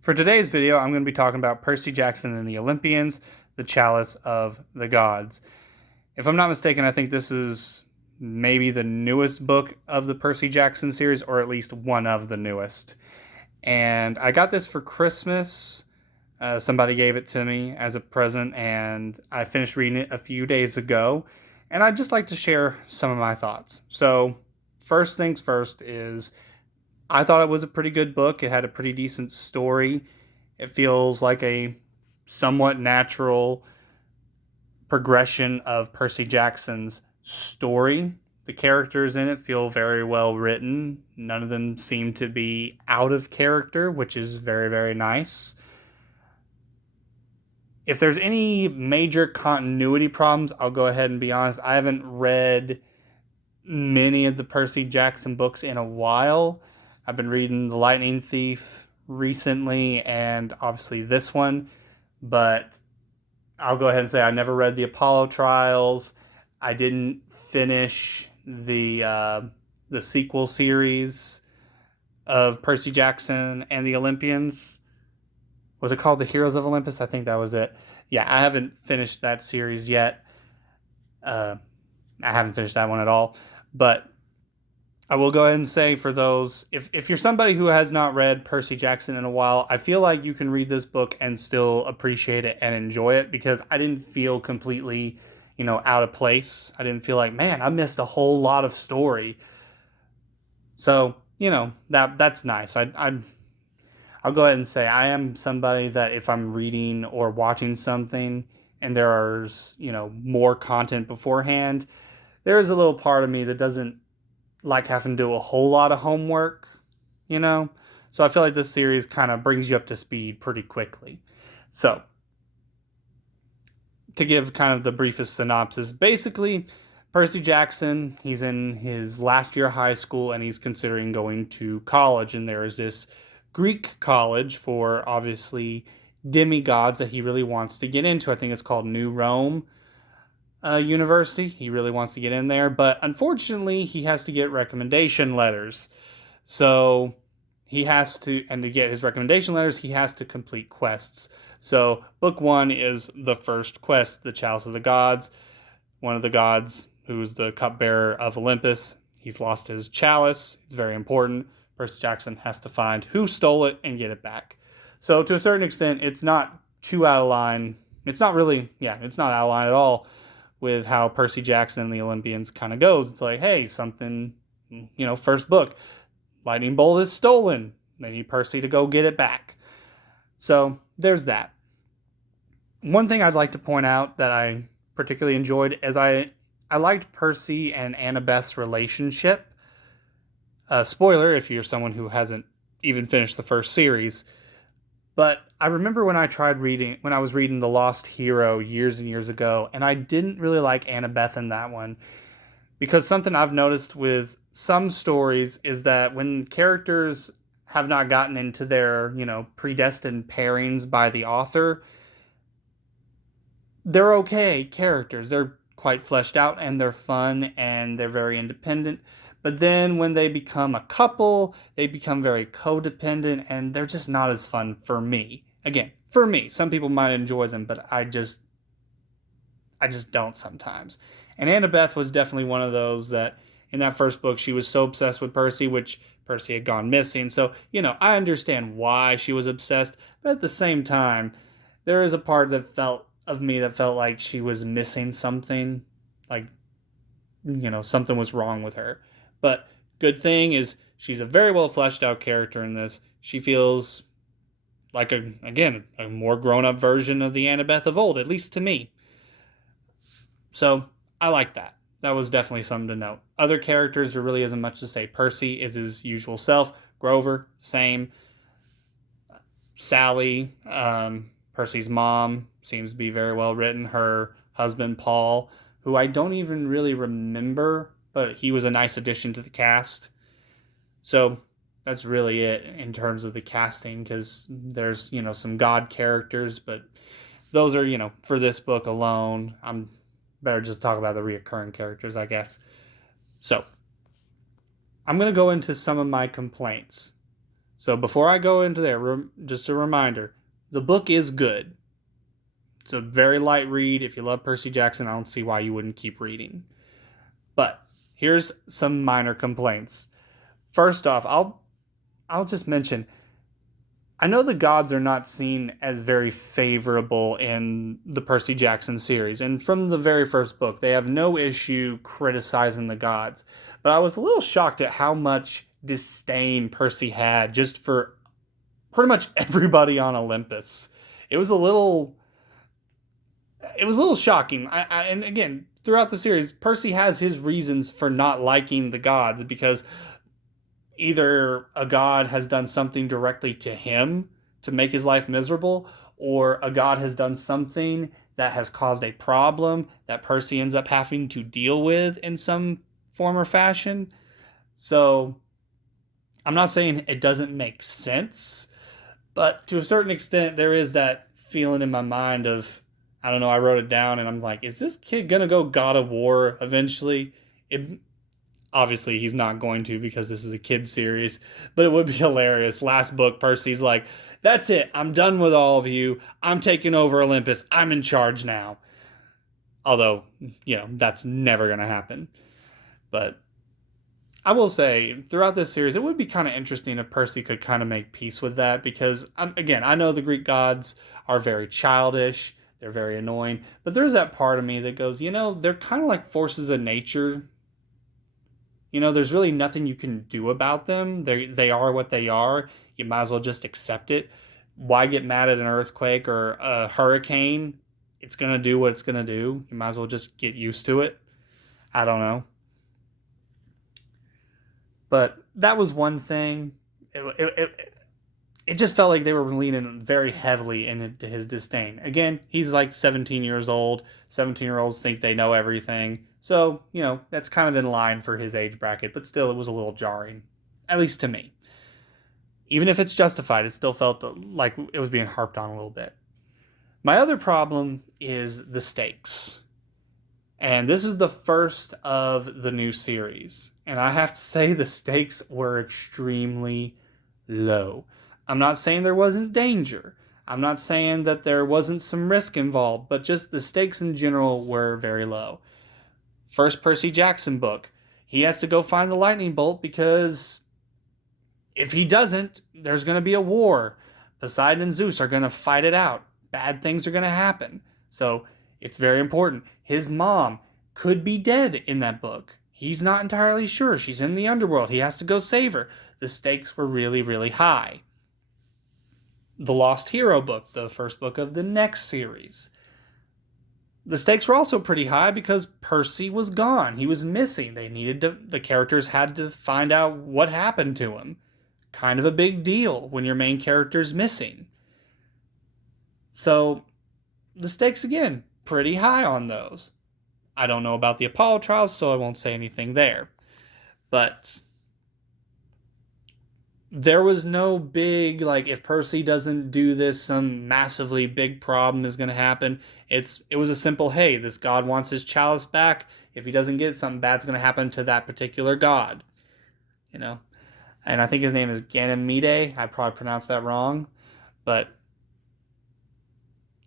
For today's video, I'm going to be talking about Percy Jackson and the Olympians, the Chalice of the Gods. If I'm not mistaken, I think this is maybe the newest book of the Percy Jackson series, or at least one of the newest. And I got this for Christmas. Somebody gave it to me as a present, and I finished reading it a few days ago. And I'd just like to share some of my thoughts. So, first things first is I thought it was a pretty good book. It had a pretty decent story. It feels like a somewhat natural progression of Percy Jackson's story. The characters in it feel very well written. None of them seem to be out of character, which is very, very nice. If there's any major continuity problems, I'll go ahead and be honest. I haven't read many of the Percy Jackson books in a while. I've been reading The Lightning Thief recently and obviously this one, but I'll go ahead and say I never read the Apollo Trials. I didn't finish the sequel series of Percy Jackson and the Olympians. Was it called The Heroes of Olympus? I think that was it. Yeah, I haven't finished that series yet. I haven't finished that one at all. But I will go ahead and say for those, if you're somebody who has not read Percy Jackson in a while, I feel like you can read this book and still appreciate it and enjoy it, because I didn't feel completely, out of place. I didn't feel like, man, I missed a whole lot of story. So, that's nice. I'll go ahead and say I am somebody that if I'm reading or watching something and there's, more content beforehand, there is a little part of me that doesn't like having to do a whole lot of homework, So I feel like this series kind of brings you up to speed pretty quickly. So, to give kind of the briefest synopsis, basically, Percy Jackson, he's in his last year of high school and he's considering going to college, and there is this Greek college for obviously demigods that he really wants to get into. I think it's called New Rome University. He really wants to get in there, but unfortunately he has to get recommendation letters. So he has to, and to get his recommendation letters, he has to complete quests. So book one is the first quest, the Chalice of the Gods. One of the gods, who's the cupbearer of Olympus, he's lost his chalice. It's very important. Percy Jackson has to find who stole it and get it back. So to a certain extent, it's not too out of line. It's not out of line at all with how Percy Jackson and the Olympians kind of goes. It's like, hey, something, first book, lightning bolt is stolen. They need Percy to go get it back. So there's that. One thing I'd like to point out that I particularly enjoyed is I liked Percy and Annabeth's relationship. Spoiler if you're someone who hasn't even finished the first series. But I remember when I was reading The Lost Hero years and years ago, and I didn't really like Annabeth in that one. Because something I've noticed with some stories is that when characters have not gotten into their, predestined pairings by the author, they're okay characters. They're quite fleshed out and they're fun and they're very independent. But then when they become a couple, they become very codependent and they're just not as fun for me. Again, for me. Some people might enjoy them, but I just don't sometimes. And Annabeth was definitely one of those that in that first book, she was so obsessed with Percy, which Percy had gone missing. So, I understand why she was obsessed, but at the same time, there is a part that felt like she was missing something, like, something was wrong with her. But good thing is she's a very well fleshed out character in this. She feels like a more grown up version of the Annabeth of old, at least to me. So I like that. That was definitely something to note. Other characters, there really isn't much to say. Percy is his usual self. Grover, same. Sally, Percy's mom, seems to be very well written. Her husband, Paul, who I don't even really remember, but he was a nice addition to the cast. So that's really it in terms of the casting, because there's, some god characters, but those are, for this book alone. I'm better just talk about the reoccurring characters, I guess. So I'm going to go into some of my complaints. So before I go into there, just a reminder, the book is good. It's a very light read. If you love Percy Jackson, I don't see why you wouldn't keep reading. But here's some minor complaints. First off, I'll just mention, I know the gods are not seen as very favorable in the Percy Jackson series, and from the very first book, they have no issue criticizing the gods. But I was a little shocked at how much disdain Percy had just for pretty much everybody on Olympus. It was a little, it was a little shocking. And again, throughout the series, Percy has his reasons for not liking the gods because either a god has done something directly to him to make his life miserable, or a god has done something that has caused a problem that Percy ends up having to deal with in some form or fashion. So I'm not saying it doesn't make sense, but to a certain extent, there is that feeling in my mind of, I don't know, I wrote it down and I'm like, is this kid gonna go God of War eventually? It, obviously, he's not going to because this is a kid's series, but it would be hilarious. Last book, Percy's like, that's it. I'm done with all of you. I'm taking over Olympus. I'm in charge now. Although, that's never going to happen. But I will say, throughout this series, it would be kind of interesting if Percy could kind of make peace with that because, again, I know the Greek gods are very childish. They're very annoying. But there's that part of me that goes, they're kind of like forces of nature. There's really nothing you can do about them. They are what they are. You might as well just accept it. Why get mad at an earthquake or a hurricane? It's going to do what it's going to do. You might as well just get used to it. I don't know. But that was one thing. It just felt like they were leaning very heavily into his disdain. Again, he's like 17 years old. 17-year-olds think they know everything. So, that's kind of in line for his age bracket, but still it was a little jarring, at least to me. Even if it's justified, it still felt like it was being harped on a little bit. My other problem is the stakes. And this is the first of the new series. And I have to say the stakes were extremely low. I'm not saying there wasn't danger. I'm not saying that there wasn't some risk involved, but just the stakes in general were very low. First Percy Jackson book, he has to go find the lightning bolt because if he doesn't, there's going to be a war. Poseidon and Zeus are going to fight it out. Bad things are going to happen. So it's very important. His mom could be dead in that book. He's not entirely sure. She's in the underworld. He has to go save her. The stakes were really, really high. The Lost Hero book, the first book of the next series. The stakes were also pretty high because Percy was gone. He was missing. The characters had to find out what happened to him. Kind of a big deal when your main character's missing. So, the stakes, again, pretty high on those. I don't know about the Apollo trials, so I won't say anything there. But there was no big, if Percy doesn't do this, some massively big problem is going to happen. It was a simple, hey, this god wants his chalice back. If he doesn't get it, something bad's going to happen to that particular god. And I think his name is Ganymede. I probably pronounced that wrong. But,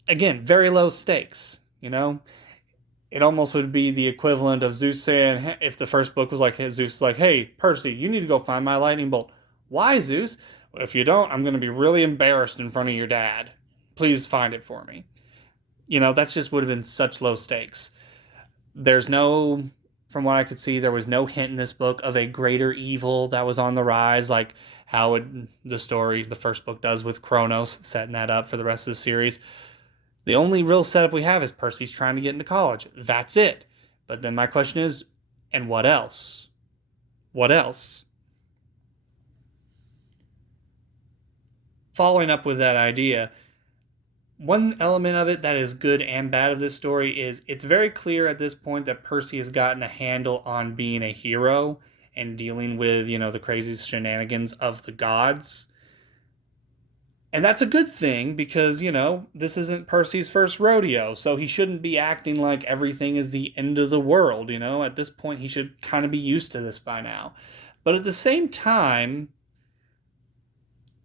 again, very low stakes, It almost would be the equivalent of Zeus saying, if the first book was like, Zeus is like, hey, Percy, you need to go find my lightning bolt. Why, Zeus? If you don't, I'm going to be really embarrassed in front of your dad. Please find it for me. That just would have been such low stakes. From what I could see, there was no hint in this book of a greater evil that was on the rise, like how the first book does with Kronos, setting that up for the rest of the series. The only real setup we have is Percy's trying to get into college. That's it. But then my question is, and what else? What else? Following up with that idea, one element of it that is good and bad of this story is it's very clear at this point that Percy has gotten a handle on being a hero and dealing with, the crazy shenanigans of the gods. And that's a good thing because, this isn't Percy's first rodeo, so he shouldn't be acting like everything is the end of the world, At this point, he should kind of be used to this by now. But at the same time,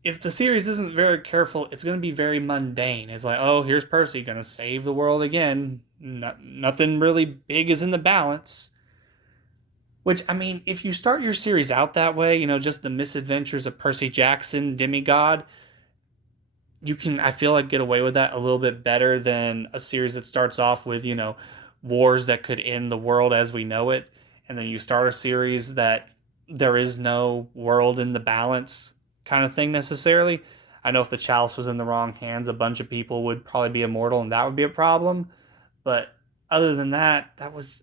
if the series isn't very careful, it's going to be very mundane. It's like, oh, here's Percy going to save the world again. Nothing really big is in the balance. Which, I mean, if you start your series out that way, just the misadventures of Percy Jackson, demigod, you can, I feel like, get away with that a little bit better than a series that starts off with, wars that could end the world as we know it. And then you start a series that there is no world in the balance kind of thing necessarily. I know if the Chalice was in the wrong hands, a bunch of people would probably be immortal and that would be a problem. But other than that, that was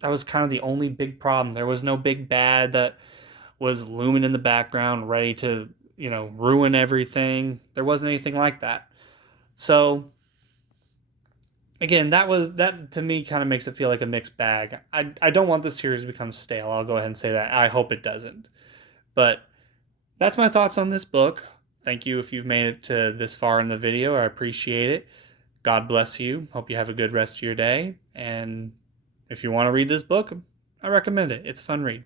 kind of the only big problem. There was no big bad that was looming in the background, ready to, ruin everything. There wasn't anything like that. So again, that to me kind of makes it feel like a mixed bag. I don't want this series to become stale. I'll go ahead and say that. I hope it doesn't. But that's my thoughts on this book. Thank you if you've made it to this far in the video. I appreciate it. God bless you. Hope you have a good rest of your day. And if you want to read this book, I recommend it. It's a fun read.